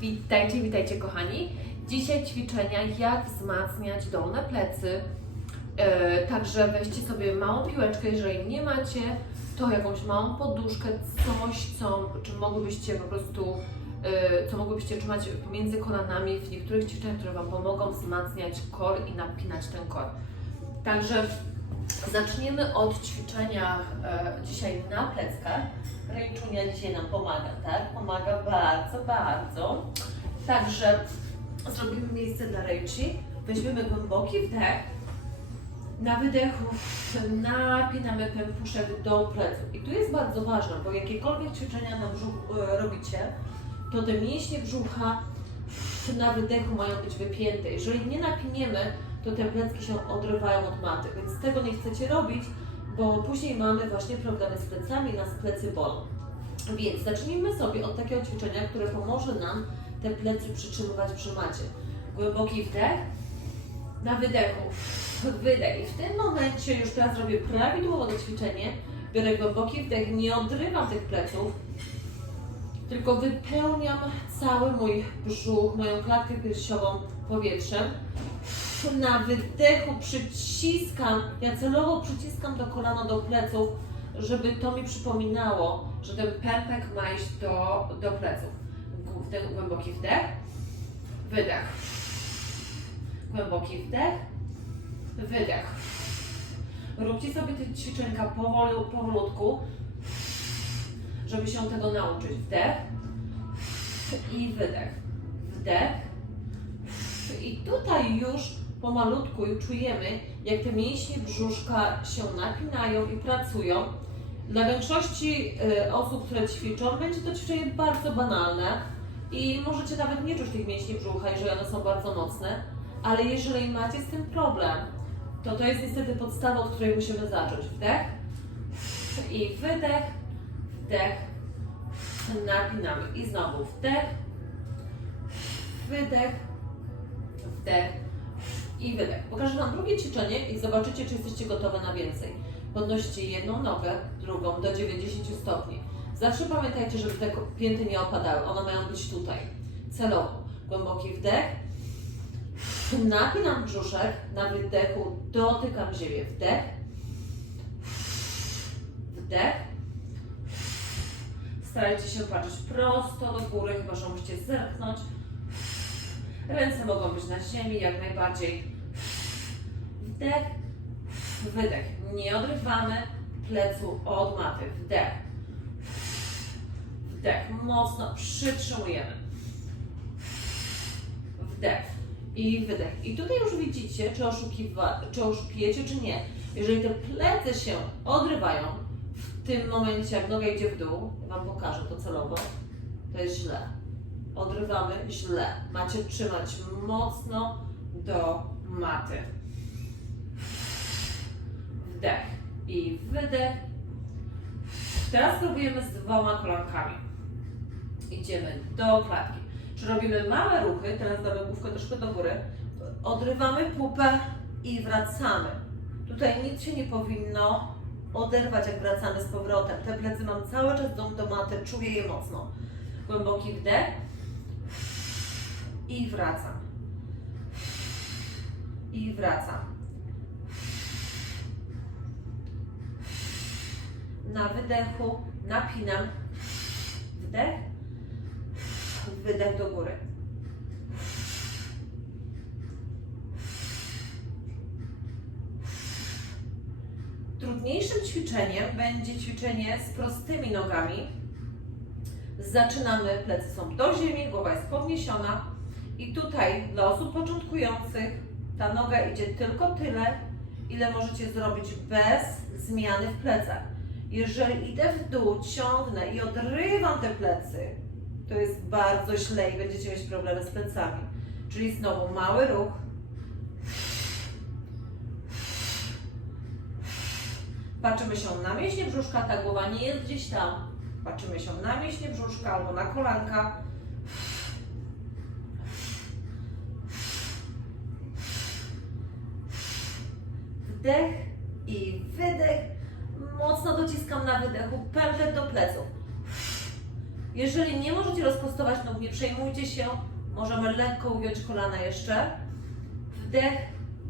Witajcie, witajcie kochani. Dzisiaj ćwiczenia, jak wzmacniać dolne plecy. E, także weźcie sobie małą piłeczkę, jeżeli nie macie, to jakąś małą poduszkę, coś, co, czym mogłybyście po prostu, e, co mogłybyście trzymać pomiędzy kolanami w niektórych ćwiczeniach, które Wam pomogą wzmacniać kor i napinać ten kor. Także zaczniemy od ćwiczenia e, dzisiaj na pleckach. Rejczunia dzisiaj nam pomaga, tak? Pomaga bardzo, bardzo. Także zrobimy miejsce dla rejci. Weźmiemy głęboki wdech. Na wydechu napinamy pępuszek do pleców. I tu jest bardzo ważne, bo jakiekolwiek ćwiczenia na e, robicie, to te mięśnie brzucha na wydechu mają być wypięte. Jeżeli nie napiniemy, to te plecki się odrywają od maty, więc tego nie chcecie robić, bo później mamy właśnie problemy z plecami, nas plecy bolą. Więc zacznijmy sobie od takiego ćwiczenia, które pomoże nam te plecy przytrzymywać przy macie. Głęboki wdech, na wydechu, wydech. I w tym momencie już teraz robię prawidłowo to ćwiczenie. Biorę głęboki wdech, nie odrywam tych pleców, tylko wypełniam cały mój brzuch, moją klatkę piersiową powietrzem. Na wydechu przyciskam, ja celowo przyciskam to kolano do pleców, żeby to mi przypominało, że ten pępek ma iść do, do pleców. Ten głęboki wdech, wydech. Głęboki wdech, wydech. Róbcie sobie te ćwiczenka powolu, powolutku, żeby się tego nauczyć. Wdech i wydech. Wdech. I tutaj już pomalutku czujemy, jak te mięśnie brzuszka się napinają i pracują. Dla większości y, osób, które ćwiczą, będzie to ćwiczenie bardzo banalne i możecie nawet nie czuć tych mięśni brzucha, jeżeli one są bardzo mocne, ale jeżeli macie z tym problem, to to jest niestety podstawa, od której musimy zacząć. Wdech i wydech, wdech, napinamy i znowu wdech, wydech, wdech i wydech. Pokażę Wam drugie ćwiczenie i zobaczycie, czy jesteście gotowe na więcej. Podnoście jedną nogę, drugą do 90 stopni. Zawsze pamiętajcie, żeby te pięty nie opadały. One mają być tutaj. Celowo. Głęboki wdech. Napinam brzuszek. Na wydechu dotykam ziemię. Wdech. Wdech. Starajcie się patrzeć prosto do góry, chyba że musicie zerknąć. Ręce mogą być na ziemi, jak najbardziej. Wdech, wydech. Nie odrywamy plecu od maty. Wdech. Wdech. Mocno przytrzymujemy. Wdech i wydech. I tutaj już widzicie, czy, oszukiwa, czy oszukujecie, czy nie. Jeżeli te plecy się odrywają, w tym momencie, jak noga idzie w dół, ja Wam pokażę to celowo, to jest źle odrywamy źle. Macie trzymać mocno do maty. Wdech i wydech. Teraz spróbujemy z dwoma kolankami. Idziemy do klatki. Czy robimy małe ruchy, teraz damy główkę troszkę do góry, odrywamy pupę i wracamy. Tutaj nic się nie powinno oderwać, jak wracamy z powrotem. Te plecy mam cały czas do, do maty, czuję je mocno. Głęboki wdech i wracam. I wracam. Na wydechu napinam. Wdech. Wydech do góry. Trudniejszym ćwiczeniem będzie ćwiczenie z prostymi nogami. Zaczynamy, plecy są do ziemi, głowa jest podniesiona. I tutaj dla osób początkujących ta noga idzie tylko tyle, ile możecie zrobić bez zmiany w plecach. Jeżeli idę w dół, ciągnę i odrywam te plecy, to jest bardzo źle i będziecie mieć problemy z plecami. Czyli znowu mały ruch. Patrzymy się na mięśnie brzuszka, ta głowa nie jest gdzieś tam. Patrzymy się na mięśnie brzuszka albo na kolanka. Wdech i wydech. Mocno dociskam na wydechu pętlę do pleców. Jeżeli nie możecie rozprostować nóg, nie przejmujcie się, możemy lekko ugiąć kolana jeszcze. Wdech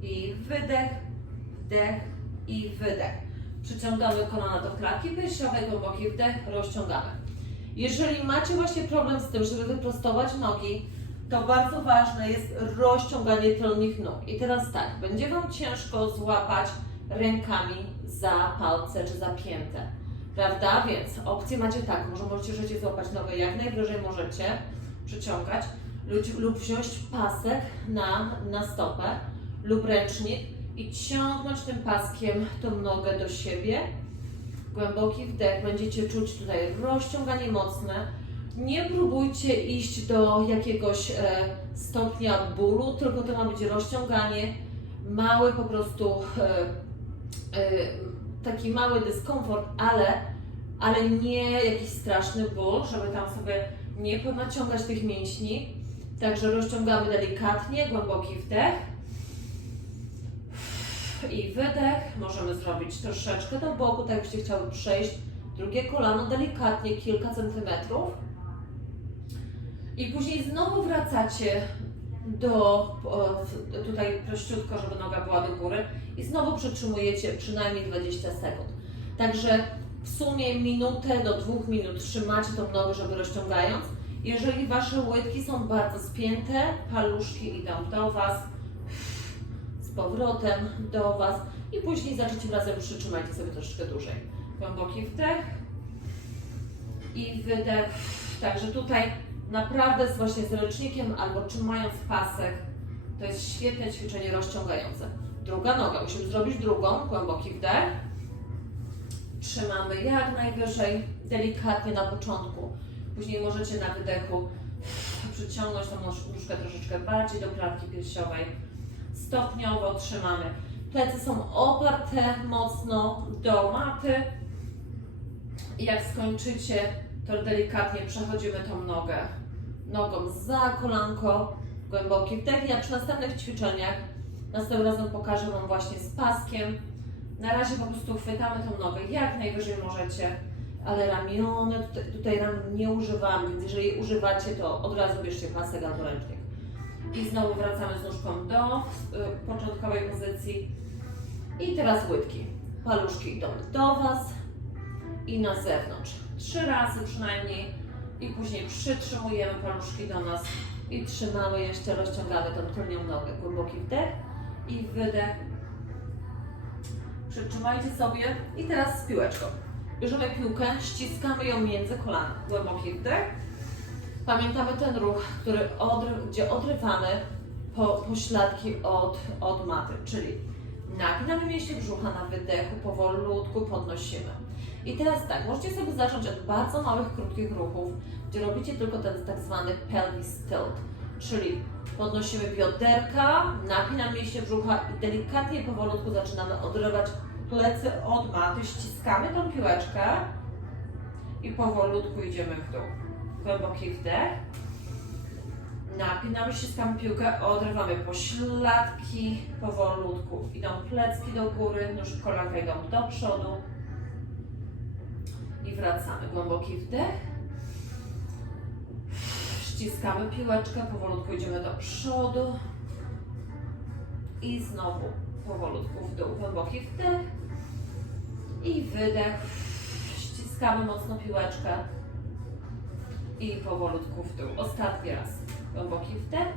i wydech, wdech i wydech. Przyciągamy kolana do klatki piersiowej, głęboki wdech, rozciągamy. Jeżeli macie właśnie problem z tym, żeby wyprostować nogi, to bardzo ważne jest rozciąganie tylnych nóg. I teraz tak, będzie Wam ciężko złapać rękami za palce czy za piętę. Prawda? Więc opcje macie tak, może możecie życie złapać nogę jak najwyżej możecie, przyciągać lub, lub wziąć pasek na, na stopę lub ręcznik i ciągnąć tym paskiem tą nogę do siebie. Głęboki wdech, będziecie czuć tutaj rozciąganie mocne. Nie próbujcie iść do jakiegoś e, stopnia bólu, tylko to ma być rozciąganie, mały po prostu e, e, taki mały dyskomfort, ale, ale nie jakiś straszny ból, żeby tam sobie nie ponaciągać tych mięśni. Także rozciągamy delikatnie, głęboki wdech i wydech. Możemy zrobić troszeczkę do boku, tak jakbyście chciały przejść drugie kolano delikatnie, kilka centymetrów. I później znowu wracacie do, tutaj prościutko, żeby noga była do góry i znowu przytrzymujecie przynajmniej 20 sekund. Także w sumie minutę do dwóch minut trzymacie tą nogę, żeby rozciągając. Jeżeli Wasze łydki są bardzo spięte, paluszki idą do Was, z powrotem do Was i później za trzecim razem przytrzymajcie sobie troszeczkę dłużej. Głęboki wdech i wydech. Także tutaj naprawdę z właśnie z ręcznikiem albo trzymając pasek, to jest świetne ćwiczenie rozciągające. Druga noga, musimy zrobić drugą, głęboki wdech. Trzymamy jak najwyżej, delikatnie na początku. Później możecie na wydechu przyciągnąć tą nóż- nóżkę troszeczkę bardziej do klatki piersiowej. Stopniowo trzymamy. Plecy są oparte mocno do maty. I jak skończycie, to delikatnie przechodzimy tą nogę nogą za kolanko, głęboki wdech. Ja przy następnych ćwiczeniach, następnym razem pokażę Wam właśnie z paskiem. Na razie po prostu chwytamy tą nogę jak najwyżej możecie, ale ramiona, tutaj, tutaj ramion nie używamy, więc jeżeli używacie, to od razu bierzcie pasek albo ręcznik. I znowu wracamy z nóżką do y, początkowej pozycji. I teraz łydki. Paluszki idą do Was i na zewnątrz. Trzy razy przynajmniej i później przytrzymujemy paluszki do nas i trzymamy jeszcze, rozciągamy tą tylnią nogę. Głęboki wdech i wydech. Przytrzymajcie sobie i teraz z piłeczką. Bierzemy piłkę, ściskamy ją między kolana. Głęboki wdech. Pamiętamy ten ruch, który odry, gdzie odrywamy po, pośladki od, od maty, czyli napinamy mięśnie brzucha na wydechu, powolutku podnosimy. I teraz tak, możecie sobie zacząć od bardzo małych, krótkich ruchów, gdzie robicie tylko ten tak zwany pelvis tilt, czyli podnosimy bioderka, napinamy mięśnie brzucha i delikatnie, powolutku zaczynamy odrywać plecy od maty, ściskamy tą piłeczkę i powolutku idziemy w dół. Głęboki wdech. Napinamy, ściskamy piłkę, odrywamy pośladki, powolutku idą plecki do góry, nóż kolanka idą do przodu i wracamy. Głęboki wdech. Ściskamy piłeczkę, powolutku idziemy do przodu i znowu powolutku w dół. Głęboki wdech i wydech. Ściskamy mocno piłeczkę i powolutku w dół. Ostatni raz. Głęboki wdech.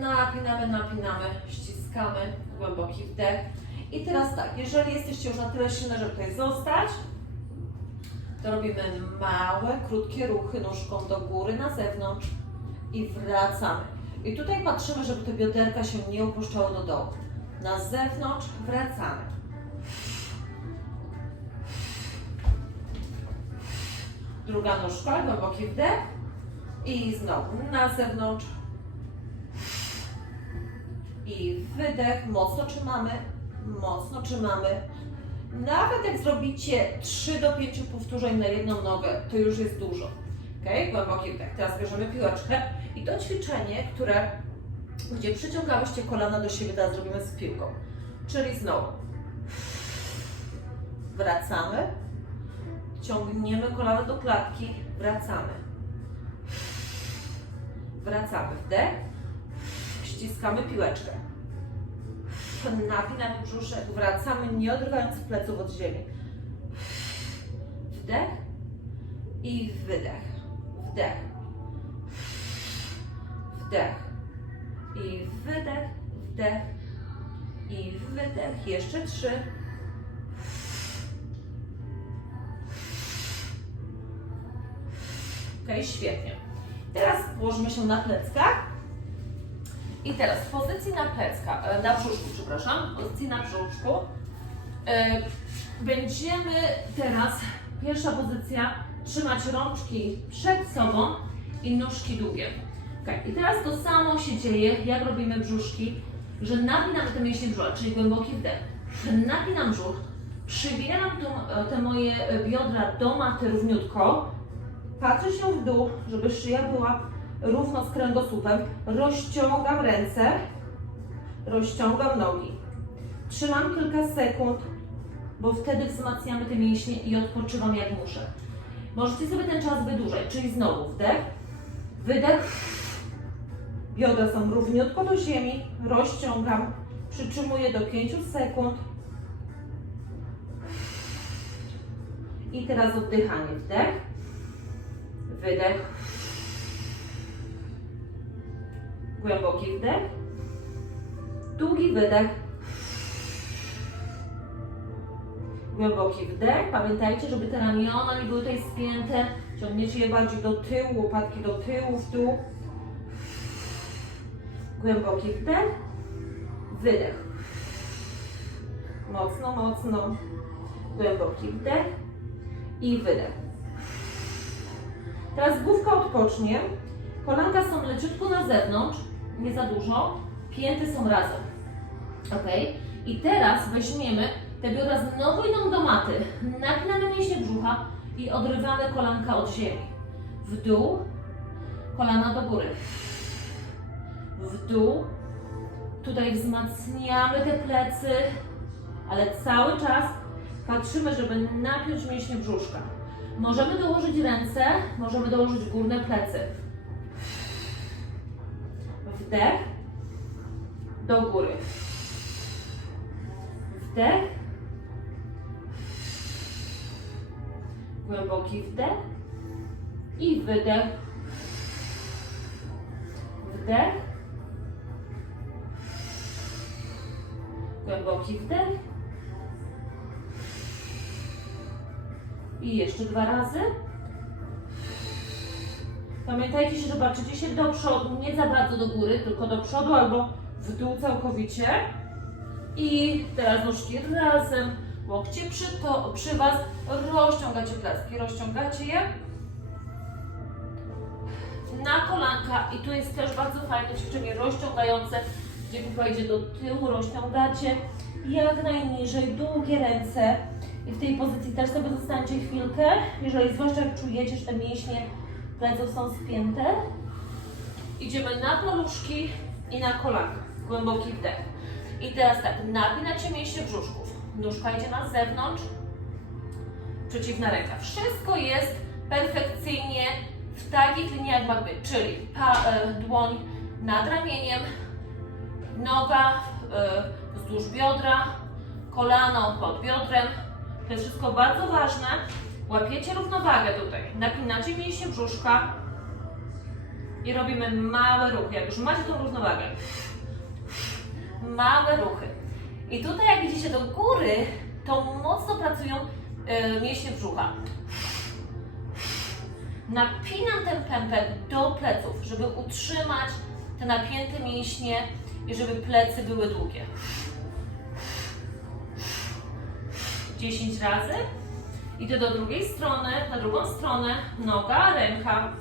Napinamy, napinamy, ściskamy. Głęboki wdech. I teraz tak, jeżeli jesteście już na tyle silne, żeby tutaj zostać, to robimy małe, krótkie ruchy nóżką do góry, na zewnątrz i wracamy. I tutaj patrzymy, żeby te bioderka się nie opuszczały do dołu. Na zewnątrz wracamy. Druga nóżka, głęboki wdech i znowu na zewnątrz i wydech, mocno trzymamy, mocno trzymamy. Nawet jak zrobicie 3 do 5 powtórzeń na jedną nogę, to już jest dużo. Ok, głęboki wdech. Teraz bierzemy piłeczkę i to ćwiczenie, które, gdzie przyciągałyście kolana do siebie, teraz zrobimy z piłką. Czyli znowu wracamy, ciągniemy kolana do klatki, Wracamy. Wracamy. Wdech. Ściskamy piłeczkę. Napinamy brzuszek. Wracamy, nie odrywając pleców od ziemi. Wdech i wydech. Wdech. Wdech. I wydech. Wdech. I wydech. Jeszcze trzy. Ok, świetnie. Teraz położymy się na pleckach. I teraz w pozycji na plecka, e, na brzuszku, przepraszam, w pozycji na brzuszku. e, Będziemy teraz, pierwsza pozycja, trzymać rączki przed sobą i nóżki długie. Okay. I teraz to samo się dzieje, jak robimy brzuszki, że napinamy te mięśnie brzucha, czyli głęboki wdech. Napinam brzuch, przybieram e, te moje biodra do maty równiutko, patrzę się w dół, żeby szyja była równo z kręgosłupem, rozciągam ręce, rozciągam nogi. Trzymam kilka sekund, bo wtedy wzmacniamy te mięśnie i odpoczywam jak muszę. Możecie sobie ten czas wydłużać, czyli znowu wdech, wydech, biodra są równiutko do ziemi, rozciągam, przytrzymuję do 5 sekund. I teraz oddychanie, wdech, wydech, Głęboki wdech. Długi wydech. Głęboki wdech. Pamiętajcie, żeby te ramiona nie były tutaj spięte. Ciągniecie je bardziej do tyłu, łopatki do tyłu, w dół. Głęboki wdech. Wydech. Mocno, mocno. Głęboki wdech i wydech. Teraz główka odpocznie. Kolanka są leciutko na zewnątrz, nie za dużo. Pięty są razem. Ok? I teraz weźmiemy, te biodra znowu idą do maty. Napinamy mięśnie brzucha i odrywamy kolanka od ziemi. W dół, kolana do góry. W dół. Tutaj wzmacniamy te plecy, ale cały czas patrzymy, żeby napiąć mięśnie brzuszka. Możemy dołożyć ręce, możemy dołożyć górne plecy. Wdech. Do góry. Wdech. Głęboki wdech. I wydech. Wdech. Głęboki wdech. I jeszcze dwa razy. Pamiętajcie, że zobaczycie się do przodu, nie za bardzo do góry, tylko do przodu albo w dół całkowicie. I teraz nóżki razem, łokcie przy, to, przy Was, rozciągacie placki, rozciągacie je. Na kolanka i tu jest też bardzo fajne ćwiczenie rozciągające, gdzie pupa idzie do tyłu, rozciągacie jak najniżej, długie ręce. I w tej pozycji też sobie zostańcie chwilkę, jeżeli zwłaszcza czujecie, że te mięśnie pleców są spięte. Idziemy na paluszki i na kolana. Głęboki wdech. I teraz tak, napinacie mięśnie brzuszków. Nóżka idzie na zewnątrz, przeciwna ręka. Wszystko jest perfekcyjnie w takich liniach ma być, czyli pa, e, dłoń nad ramieniem, noga e, wzdłuż biodra, kolano pod biodrem. To jest wszystko bardzo ważne. Łapiecie równowagę tutaj, napinacie mięśnie brzuszka i robimy małe ruchy. Jak już macie tą równowagę, małe ruchy. I tutaj jak idziecie do góry, to mocno pracują y, mięśnie brzucha. Napinam ten pępek do pleców, żeby utrzymać te napięte mięśnie i żeby plecy były długie. 10 razy. Idę do drugiej strony, na drugą stronę, noga, ręka.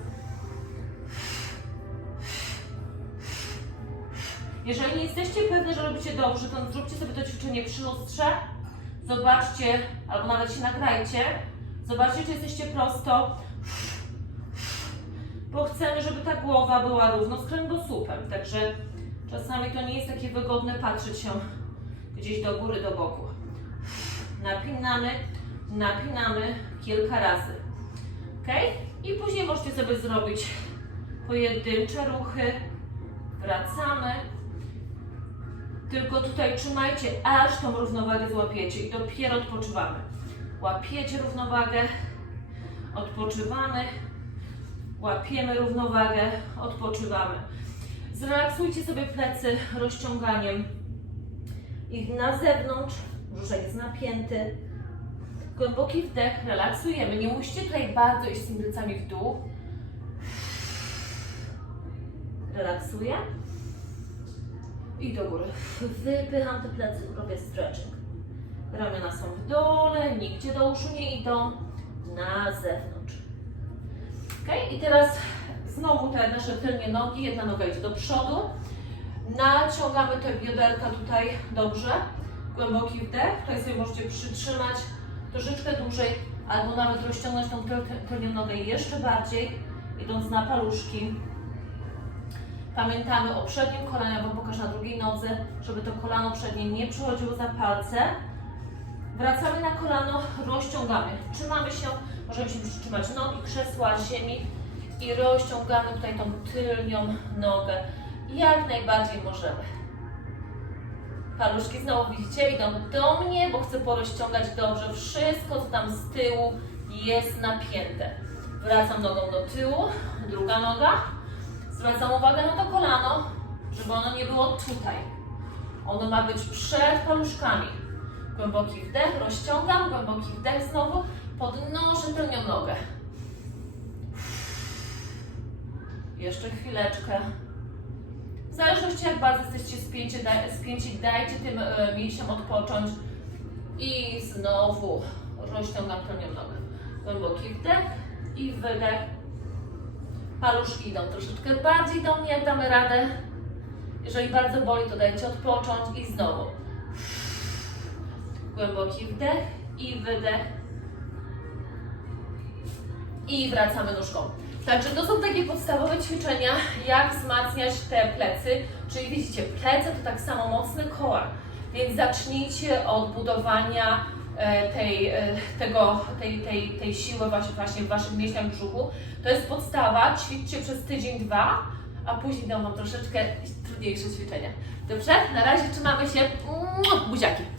Jeżeli nie jesteście pewne, że robicie dobrze, to zróbcie sobie to ćwiczenie przy lustrze. Zobaczcie, albo nawet się nagrajcie. Zobaczcie, czy jesteście prosto. Bo chcemy, żeby ta głowa była równo z kręgosłupem. Także czasami to nie jest takie wygodne patrzeć się gdzieś do góry, do boku. Napinamy napinamy kilka razy. Ok? I później możecie sobie zrobić pojedyncze ruchy. Wracamy. Tylko tutaj trzymajcie, aż tą równowagę złapiecie i dopiero odpoczywamy. Łapiecie równowagę, odpoczywamy, łapiemy równowagę, odpoczywamy. Zrelaksujcie sobie plecy rozciąganiem ich na zewnątrz, brzuszek jest napięty. Głęboki wdech, relaksujemy. Nie musicie tutaj bardzo iść z tymi plecami w dół. Relaksuję. I do góry. Wypycham te plecy, robię stretching. Ramiona są w dole, nigdzie do uszu nie idą. Na zewnątrz. Ok? I teraz znowu te nasze tylnie nogi, jedna noga idzie do przodu. Naciągamy te bioderka tutaj dobrze. Głęboki wdech. Tutaj sobie możecie przytrzymać troszeczkę dłużej, albo nawet rozciągnąć tą tyl- tylnią nogę jeszcze bardziej, idąc na paluszki. Pamiętamy o przednim kolanie, ja Wam pokażę na drugiej nodze, żeby to kolano przednie nie przechodziło za palce. Wracamy na kolano, rozciągamy. Trzymamy się, możemy się przytrzymać nogi, krzesła, ziemi i rozciągamy tutaj tą tylnią nogę jak najbardziej możemy. Paluszki znowu widzicie, idą do mnie, bo chcę porozciągać dobrze wszystko, co tam z tyłu jest napięte. Wracam nogą do tyłu, druga noga. Zwracam uwagę na to kolano, żeby ono nie było tutaj. Ono ma być przed paluszkami. Głęboki wdech, rozciągam, głęboki wdech znowu, podnoszę tylnią nogę. Jeszcze chwileczkę. W zależności jak bardzo jesteście spięci, daj, spięci dajcie tym e, mięsiom odpocząć. I znowu rozciągam tylnią nogę. Głęboki wdech i wydech. Paluszki idą troszeczkę bardziej do mnie, damy radę. Jeżeli bardzo boli, to dajcie odpocząć i znowu. Głęboki wdech i wydech. I wracamy nóżką. Także to są takie podstawowe ćwiczenia, jak wzmacniać te plecy. Czyli widzicie, plecy to tak samo mocny koła. Więc zacznijcie od budowania e, tej, e, tego, tej, tej, tej siły właśnie, właśnie w Waszym mięśniach brzuchu. To jest podstawa, ćwiczcie przez tydzień, dwa, a później dam Wam troszeczkę trudniejsze ćwiczenia. Dobrze? Na razie trzymamy się. Buziaki.